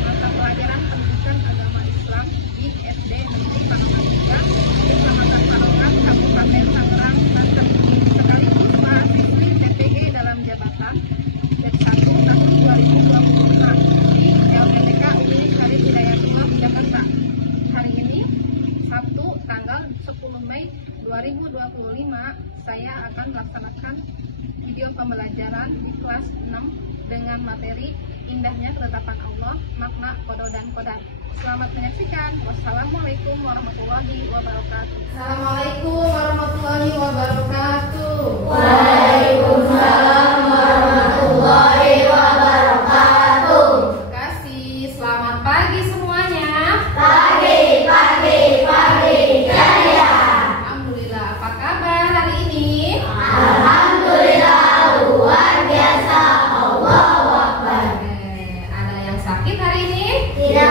mata pelajaran pendidikan agama Islam di SD Negeri Bangka Kecamatan Kalongan, Kabupaten Tangerang, Banten. Sekaligus mahasiswi PPG dalam jabatan D1 tahun 2025 di LPTK Uni Syarif Hidayatullah Jakarta. Hari ini Sabtu tanggal 10 Mei 2025 saya akan melaksanakan video pembelajaran di kelas 6 dengan materi indahnya ketetapan Allah, makna kodo dan kodar. Selamat menyaksikan. Wassalamualaikum warahmatullahi wabarakatuh. Assalamualaikum warahmatullahi wabarakatuh. Waalaikumsalam warahmatullahi wabarakatuh. Terima kasih. Selamat pagi semuanya. Pagi. Jaya. Alhamdulillah. Apa kabar hari ini? Alhamdulillah luar biasa. Allahu Akbar. Ada yang sakit hari ini? Tidak.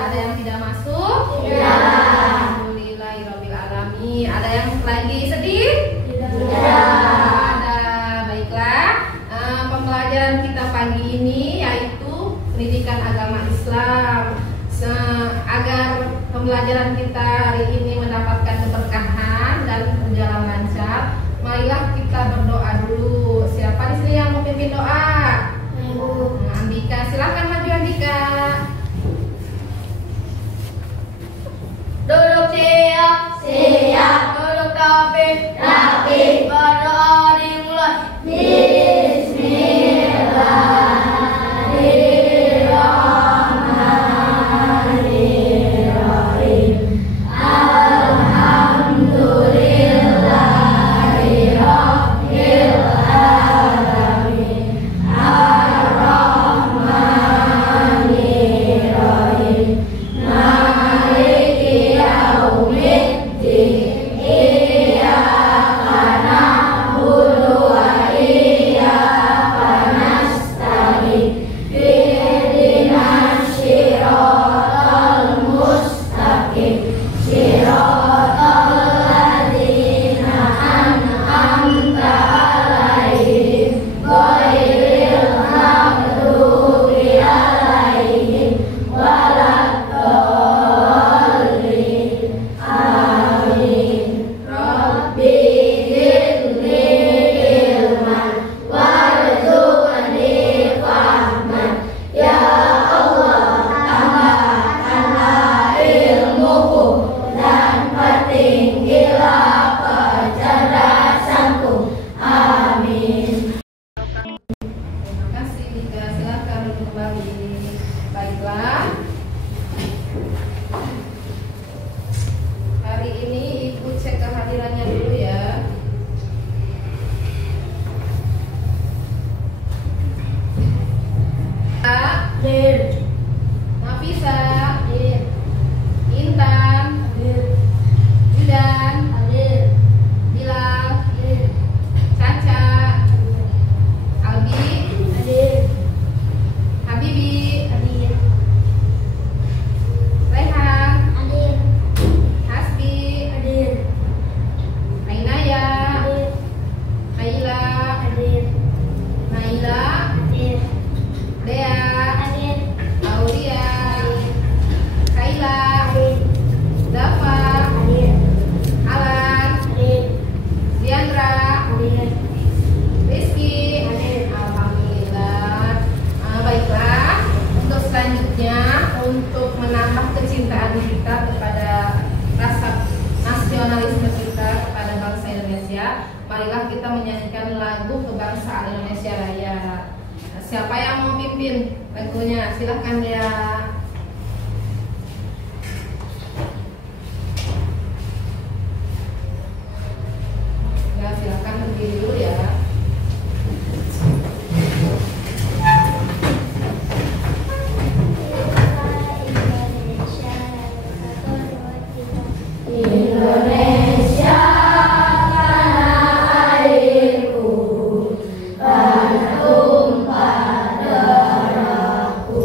Ada yang tidak masuk? Tidak. Alhamdulillahirabbil alamin. Ada yang lagi sedih? Tidak. Ada. Baiklah. Pembelajaran kita pagi ini yaitu pendidikan agama Islam. Agar pembelajaran kita hari ini mendapatkan keberkahan dan berjalan lancar, marilah kita berdoa dulu. Siapa di sini yang mau pimpin doa? Andika, silakan maju Andika. Duduk siap. Duduk rapi. Berdoa dimulai. Baiklah. Hari ini Ibu cek kehadirannya dulu ya. Nafisa, Intan, Judan, Bilal, Caca, Albi, Habibi, Rehan, Hasbi, Ainaya, Naila, Dea, Aulia, Kaila, Dafa, Alan, Diandra, Rizky. Alhamdulillah. Baiklah, untuk selanjutnya untuk menambah kecintaan kita kepada rasa nasionalisme kita kepada bangsa Indonesia, marilah kita menyanyikan lagu kebangsaan Indonesia Raya. Siapa yang mau pimpin lagunya? Silahkan ya. Ya, silahkan berdiri dulu ya. Indonesia tanah airku, tanah tumpah darahku.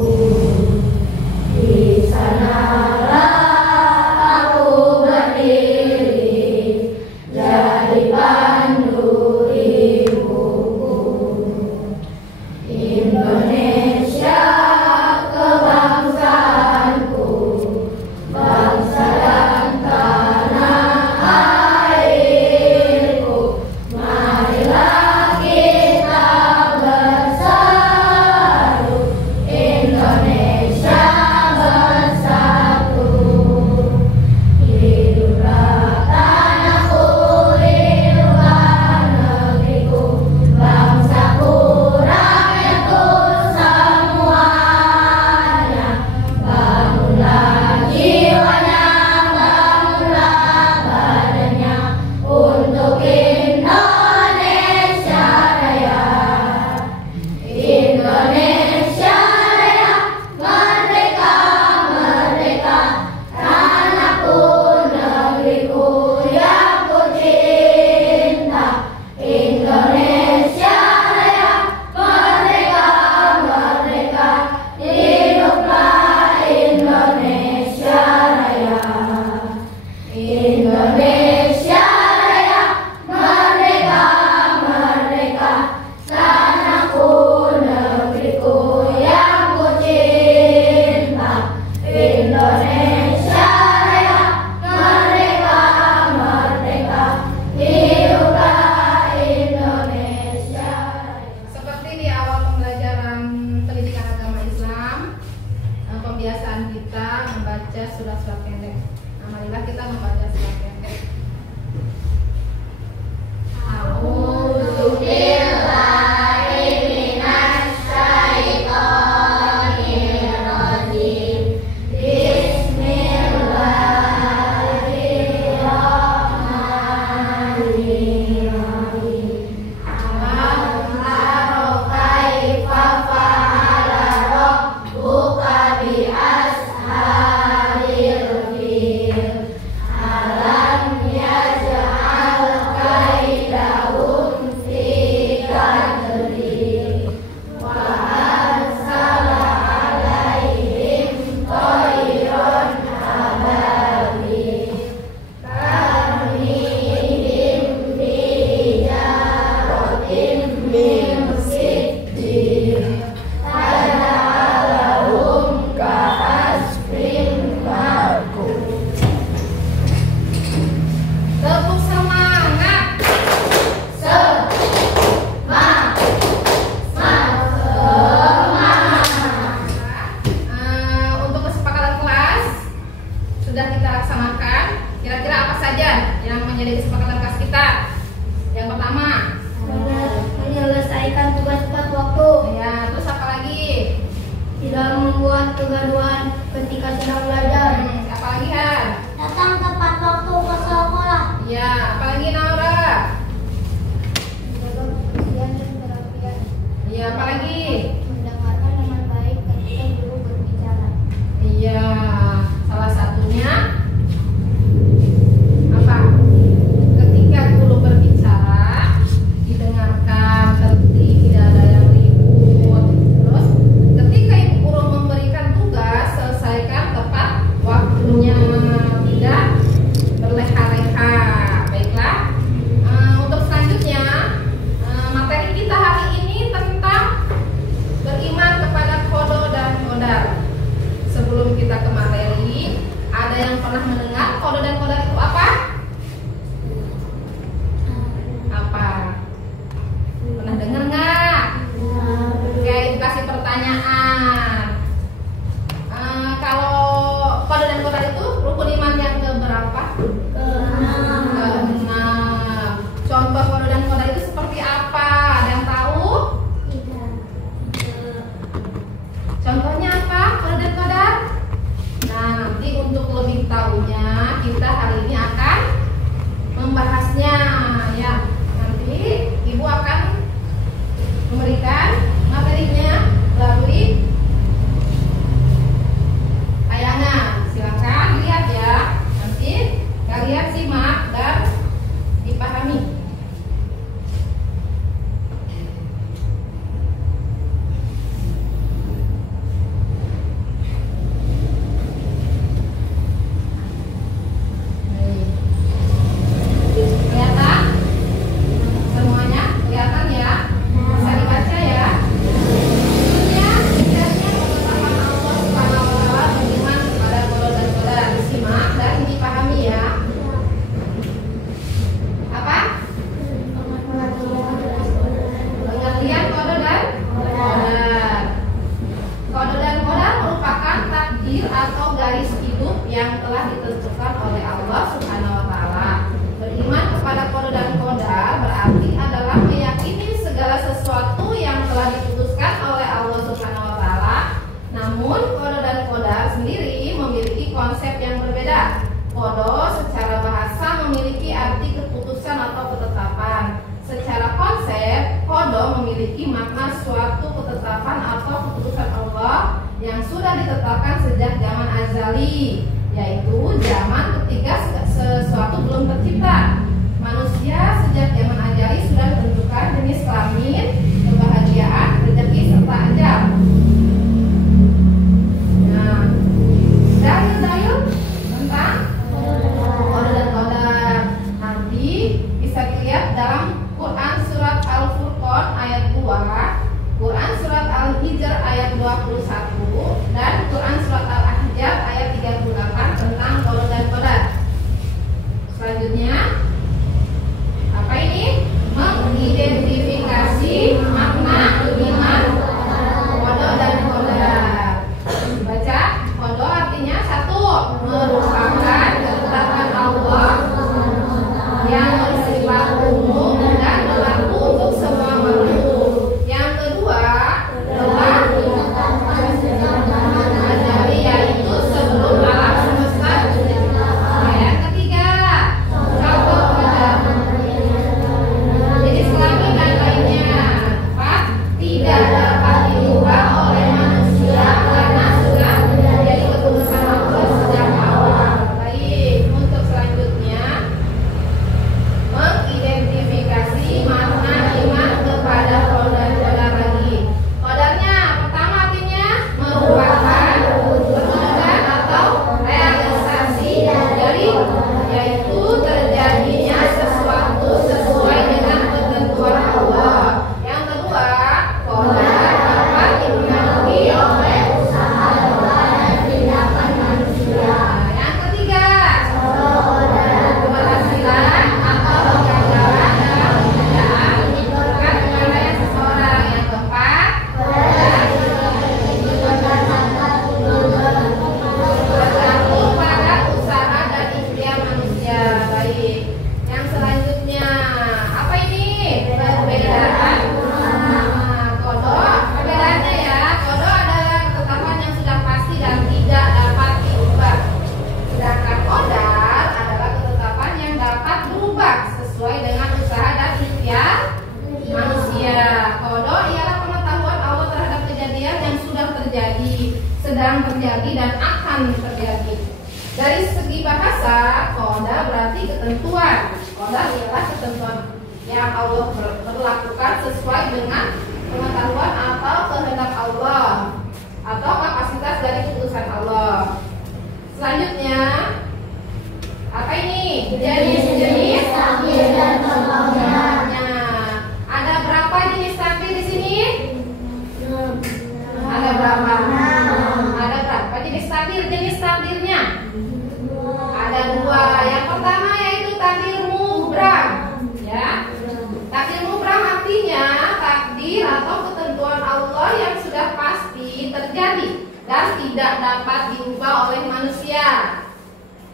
Mendengarkan dengan baik ketika guru berbicara. Iya, salah satunya apa? Ketika guru berbicara, didengarkan tertib, tidak ada yang ribut. Terus, ketika ibu guru memberikan tugas, selesaikan tepat waktunya, tidak berleha-leha. Baiklah. Untuk selanjutnya, materi kita hari ini tentang beriman kepada kodo dan kodar. Sebelum kita ke materi, ada yang pernah mendengar kodo dan kodar itu apa? Apa? Pernah dengar nggak? Oke, dikasih pertanyaan. Kalau kodo dan kodar itu rukun iman yang keberapa? Keenam. Contoh kodo dan kodar itu seperti apa? Ada yang tahu? Contohnya apa? Kodo dan kodar? Nah, nanti untuk lebih tahunya kita hari ini akan membahasnya ya. Nanti Ibu akan memberikan materinya melalui tayangan. Silakan lihat ya. Nanti kalian simak dan dipahami. Kelihatan? Semuanya kelihatan ya? Bisa dibaca ya? Berikutnya, tugasnya menetapkan Allah Subhanahu wa Ta'ala beriman kepada kodo dan kodar. Disimak dan dipahami ya. Apa? Pengertian kodo dan kodar. Kodo dan kodar merupakan takdir atau garis hidup yang telah ditentukan oleh Allah Subhanahu wa Ta'ala. Beriman kepada kodo dan kodar berarti adalah meyakini segala sesuatu yang telah diputuskan oleh Allah Subhanahu wa Ta'ala. Namun kodo dan kodar sendiri memiliki konsep yang berbeda. Kodo secara bahasa memiliki arti keputusan atau ketetapan. Secara konsep, kodo memiliki makna suatu ketetapan atau keputusan Allah yang sudah ditetapkan sejak zaman azali, yaitu zaman ketika sesuatu belum tercipta. Manusia sejak zaman azali sudah ditentukan jenis kelamin, kebahagiaan, rezeki serta ajal. Nah, dalil-dalil tentang kodo dan kodar nanti bisa dilihat dalam Quran surat Al-Furqan ayat 2, Quran surat Al-Hijr ayat 21, dan Quran surat Al-Ahzab ayat 38 tentang kodo dan kodar. Selanjutnya sedang terjadi dan akan terjadi. Dari segi bahasa, qada berarti ketentuan. Qada adalah ketentuan yang Allah berlakukan sesuai dengan pengetahuan atau kehendak Allah atau kapasitas dari keputusan Allah. Selanjutnya, apa ini? Jenis-jenis takdir dan contohnya. Ada berapa jenis takdir di sini? Ada berapa? Ada berapa jenis takdir? Jenis takdirnya ada dua. Yang pertama yaitu takdir mubram. Ya, takdir mubram artinya takdir atau ketentuan Allah yang sudah pasti terjadi dan tidak dapat diubah oleh manusia,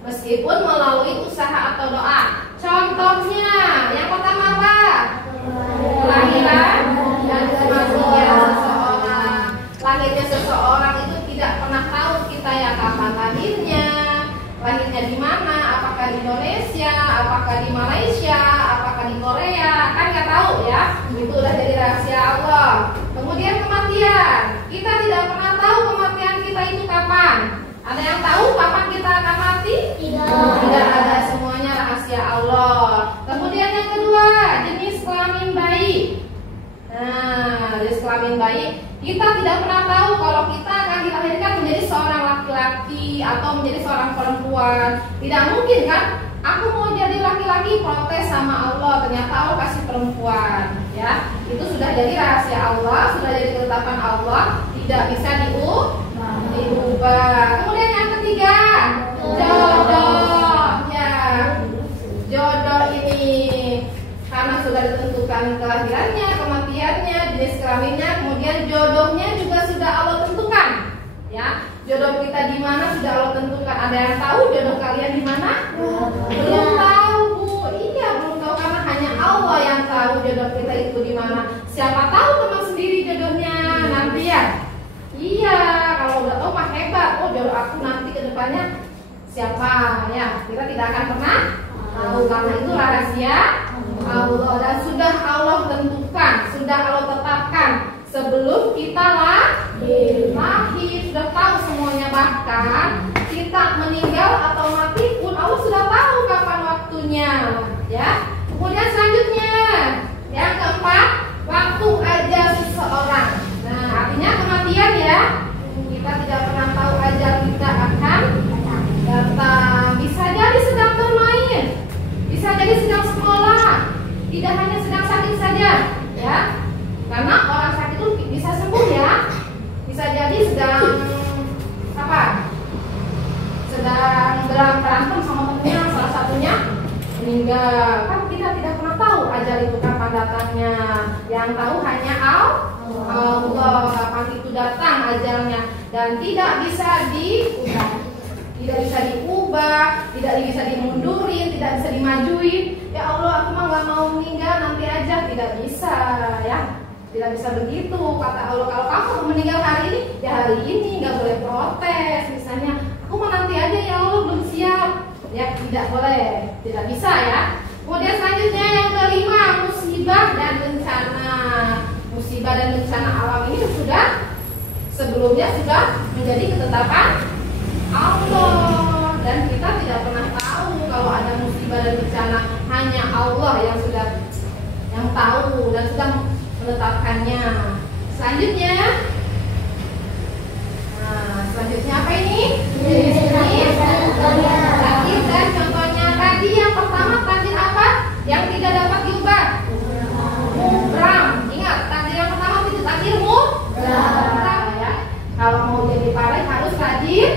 meskipun melalui usaha atau doa. Contohnya, yang pertama apa? Kelahiran dan kematian seseorang. Lahirnya seseorang itu tidak pernah tahu kita ya kapan lahirnya. Lahirnya di mana? Apakah di Indonesia? Apakah di Malaysia? Apakah di Korea? Kan nggak tahu ya. Itu udah jadi rahasia Allah. Kemudian kematian. Kita tidak pernah tahu kematian kita itu kapan. Ada yang tahu kapan kita akan mati? Tidak ada, semuanya rahasia Allah. Kemudian yang kedua, jenis kelamin bayi. Nah, jenis kelamin bayi, kita tidak pernah tahu kalau kita akan dilahirkan menjadi seorang laki-laki atau menjadi seorang perempuan. Tidak mungkin kan? Aku mau jadi laki-laki, protes sama Allah, ternyata Allah kasih perempuan. Ya, itu sudah jadi rahasia Allah, sudah jadi ketetapan Allah, tidak bisa diubah. Kemudian yang ketiga, jodoh. Ya, jodoh ini karena sudah ditentukan kelahirannya, kematiannya, jenis kelaminnya, kemudian jodohnya juga sudah Allah tentukan. Ya, jodoh kita di mana sudah Allah tentukan. Ada yang tahu jodoh kalian di mana? Belum tahu, Bu. Iya, belum tahu karena hanya Allah yang tahu jodoh kita itu di mana. Siapa tahu teman sendiri jodohnya nanti ya. Iya, kalau udah tahu mah hebat. Oh, jodoh aku nanti ke depannya siapa ya? Kita tidak akan pernah tahu karena itu rahasia Allah dan sudah Allah tentukan, sudah Allah tetapkan sebelum kita lahir sudah tahu semuanya. Bahkan kita meninggal atau mati pun Allah sudah tahu kapan waktunya. Ya. Kemudian selanjutnya yang keempat, waktu ajal seseorang. Nah, artinya kematian ya. Kita tidak pernah tahu ajal kita akan datang. Bisa jadi sedang bermain, bisa jadi sedang sekolah, tidak hanya sedang sakit saja, ya. Karena orang sakit itu bisa sembuh ya. Bisa jadi sedang apa? Sedang berantem sama temennya, salah satunya meninggal. Kan kita tidak pernah tahu ajal itu kapan datangnya. Yang tahu hanya Allah kapan itu datang ajalnya dan tidak bisa diubah. Tidak bisa diubah, tidak bisa dimundurin, tidak bisa dimajuin. Ya Allah, aku mah nggak mau meninggal, nanti aja. Tidak bisa ya. Tidak bisa begitu, kata Allah. Kalau kamu meninggal hari ini, ya hari ini, nggak boleh protes. Misalnya, aku mau nanti aja ya Allah, belum siap. Ya tidak boleh, tidak bisa ya. Kemudian selanjutnya yang kelima, musibah dan bencana. Musibah dan bencana alam ini sudah sebelumnya sudah menjadi ketetapan Allah dan kita tidak pernah tahu kalau ada musibah dan bencana. Hanya Allah yang tahu dan sudah menetapkannya. Selanjutnya, selanjutnya apa ini? Jenis takdir dan contohnya. Tadi yang pertama takdir apa? Yang tidak dapat diubah. Mubram. Ingat, takdir yang pertama itu takdir mubram ya. Kalau mau jadi pandai harus rajin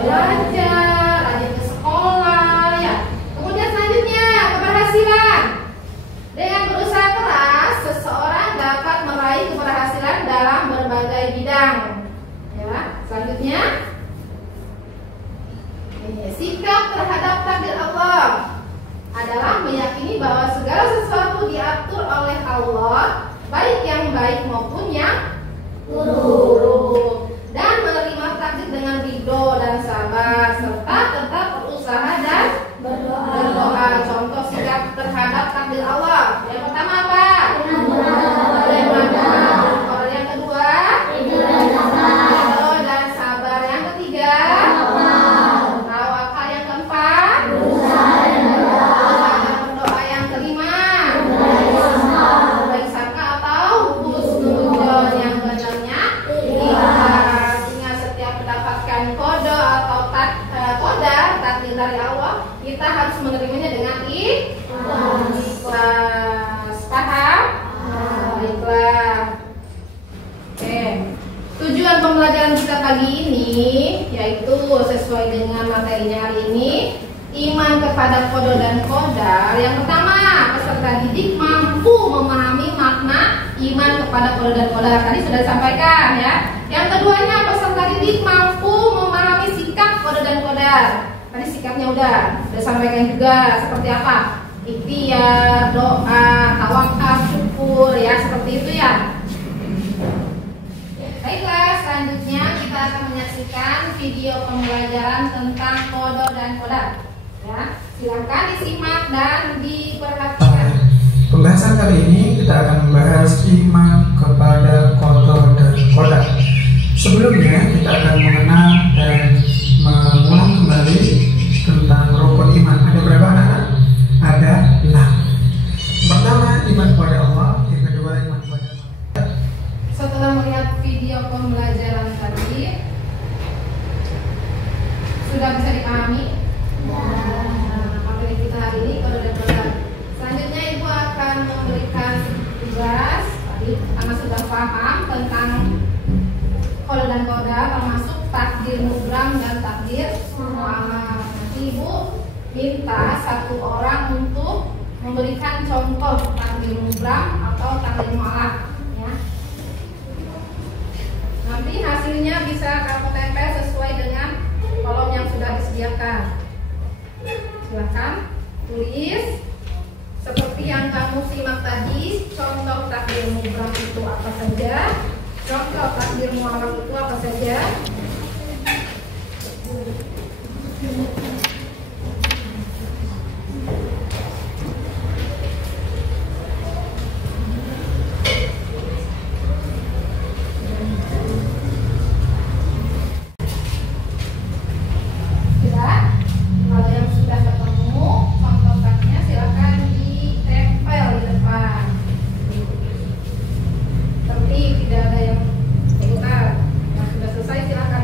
belajar, rajin ke sekolah ya. Kemudian selanjutnya keberhasilan. Dengan berusaha keras, seseorang dapat meraih keberhasilan dalam berbagai bidang. Ya, selanjutnya sikap terhadap takdir Allah adalah meyakini bahwa segala sesuatu diatur oleh Allah, baik yang baik maupun yang buruk, dan menerima takdir dengan ridho dan sabar serta tetap berusaha dan berdoa. Contoh sikap terhadap takdir Allah. Yang pertama apa? Yang kedua ridho dan sabar. dari Allah, kita harus menerimanya dengan ikhlas. Paham? Baiklah. Oke. Tujuan pembelajaran kita pagi ini yaitu sesuai dengan materinya hari ini, iman kepada qada dan qadar. Yang pertama, peserta didik mampu memahami makna iman kepada qada dan qadar. Tadi sudah disampaikan ya. Yang keduanya, peserta didik mampu memahami sikap qada dan qadar. Tadi sikapnya udah sampaikan juga, seperti apa? Ikhtiar, doa, tawakal, syukur, ya seperti itu ya. Baiklah, selanjutnya kita akan menyaksikan video pembelajaran tentang qada dan qadar. Ya, silakan disimak dan diperhatikan. Pembahasan kali ini kita akan membahas iman kepada qada dan qadar. Sebelumnya kita akan mengenal dan mengulang kembali tentang rukun iman. Ada berapa anak? Ada 6. Pertama, iman kepada Allah. Yang kedua, iman kepada Allah. Setelah melihat video pembelajaran tadi, sudah bisa dipahami? Materi kita hari ini qada dan qadar. Selanjutnya Ibu akan memberikan tugas tadi karena sudah paham tentang qada dan qadar, termasuk takdir mubram dan takdir mu'allaq. Nanti Ibu minta satu orang untuk memberikan contoh takdir mubram atau takdir mu'allaq ya. Nanti hasilnya bisa kamu tempel sesuai dengan kolom yang sudah disediakan. Silakan tulis seperti yang kamu simak tadi. Contoh takdir mubram itu apa saja, contoh takdir mu'allaq itu apa saja. Kalau yang sudah ketemu contoh-contohnya silakan ditempel di depan. Tapi tidak ada yang ikutan. Yang sudah selesai silakan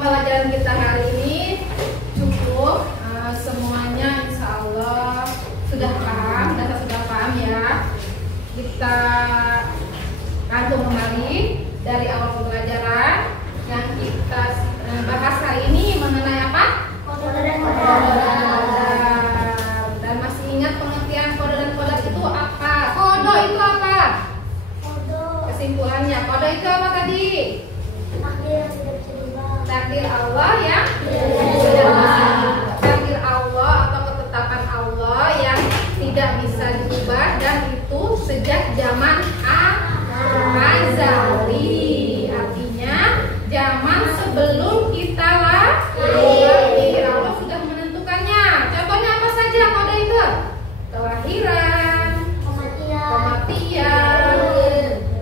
pembelajaran kita hari ini cukup. Semuanya insya Allah sudah paham, sudah paham ya. Kita rangkum kembali dari awal pembelajaran yang kita bahas hari ini mengenai apa? Kode dan Kodar. Dan masih ingat pengertian kode dan kodar itu apa? Kode itu apa? Kesimpulannya, kode itu apa tadi? takdir yang tidak bisa diubah. Takdir Allah yang takdir Allah atau ketetapan Allah yang tidak bisa diubah, dan itu sejak zaman azali. Artinya zaman sebelum kita lahir Allah sudah menentukannya. Contohnya apa saja kode itu? Kelahiran, kematian,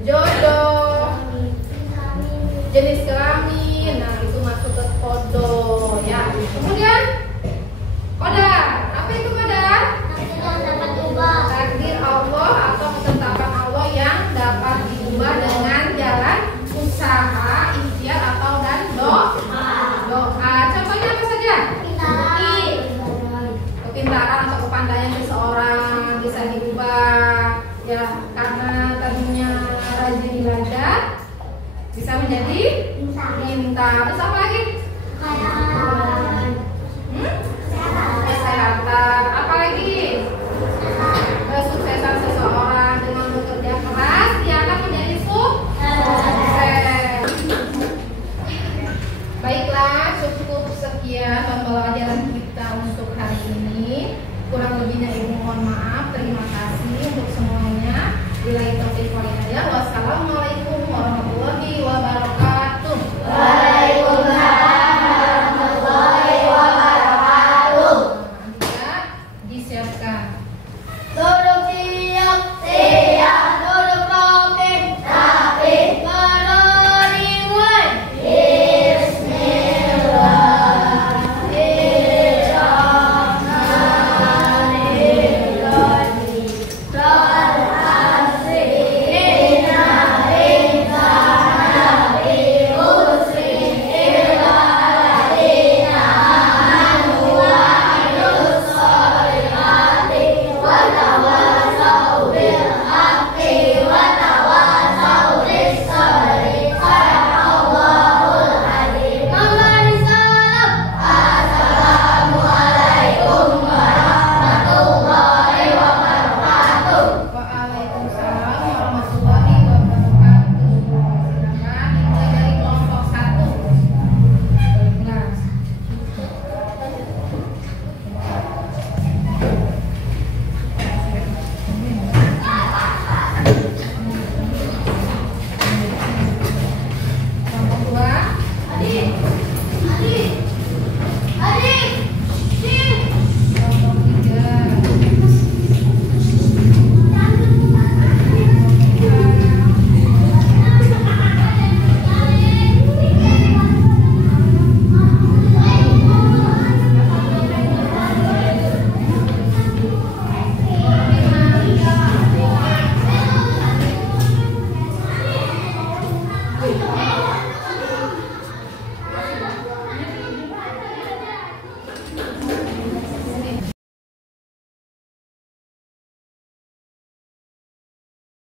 jodoh, jenis kelamin. Nah, itu masuk ke kodo ya. Kemudian kodar. Apa itu kodar? Takdir Allah atau ketetapan Allah yang dapat diubah dengan jalan usaha, ikhtiar atau dan doa. Contohnya apa saja? Kepintaran atau kepandaian seseorang bisa diubah ya, karena tadinya rajin belajar bisa menjadi pintar. Terus apa lagi? Kesehatan. Apa lagi? Kesuksesan seseorang dengan bekerja keras dia akan menjadi sukses. Baiklah, cukup sekian pembelajaran kita untuk hari ini. Kurang lebihnya ibu mohon maaf.